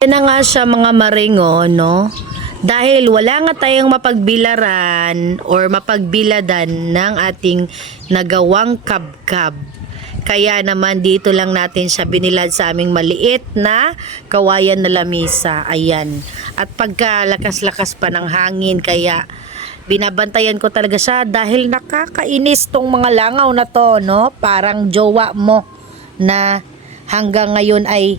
Yan na nga siya mga maringo, no? Dahil wala nga tayong mapagbilaran or mapagbiladan ng ating nagawang kabkab. Kaya naman dito lang natin siya binilad sa aming maliit na kawayan na lamisa. Ayan. At pagka lakas-lakas pa ng hangin, kaya binabantayan ko talaga siya dahil nakakainis tong mga langaw na to, no? Parang jowa mo na hanggang ngayon ay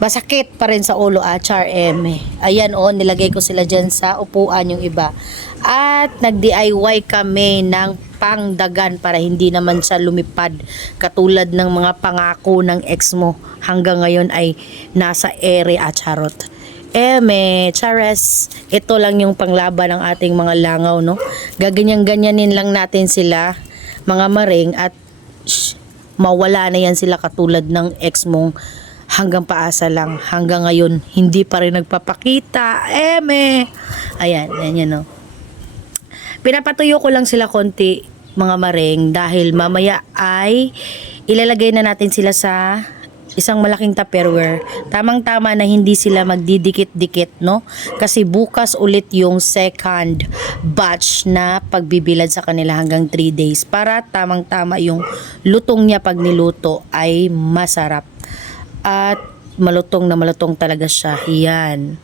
masakit pa rin sa ulo, HRM. Ayan, nilagay ko sila dyan sa upuan yung iba. At nag-DIY kami ng pangdagan para hindi naman siya lumipad katulad ng mga pangako ng ex mo hanggang ngayon ay nasa ere at charot. Chares, ito lang yung panglaban ng ating mga langaw, no? Gaganyan-ganyanin lang natin sila, mga maring, at mawala na yan sila katulad ng ex mong hanggang paasa lang. Hanggang ngayon, hindi pa rin nagpapakita. Ayan, yan, no? Pinapatuyo ko lang sila konti, mga maring, dahil mamaya ay ilalagay na natin sila sa isang malaking tupperware. Tamang-tama na hindi sila magdidikit-dikit, no? Kasi bukas ulit yung second batch na pagbibilad sa kanila hanggang 3 days para tamang-tama yung lutong niya pag niluto ay masarap. At malutong na malutong talaga siya. Yan.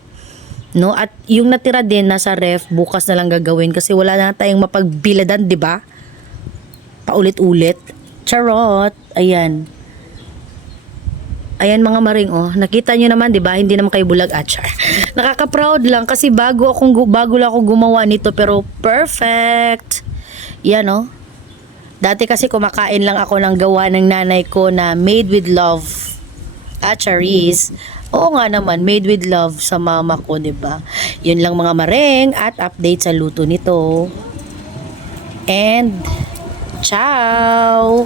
No? At yung natira din nasa ref, bukas na lang gagawin kasi wala na tayong mapagbiladan, 'di ba? Paulit-ulit. Charot. Ayan. Ayan mga maring, nakita nyo naman, 'di ba? Hindi naman kayo bulag, achar. Nakaka-proud lang kasi bago lang ako gumawa nito, pero perfect. Yan, Dati kasi kumakain lang ako ng gawa ng nanay ko na made with love. Acharis. Oo nga naman, made with love sa mama ko, 'di ba? Yun lang mga maring at update sa luto nito. And ciao.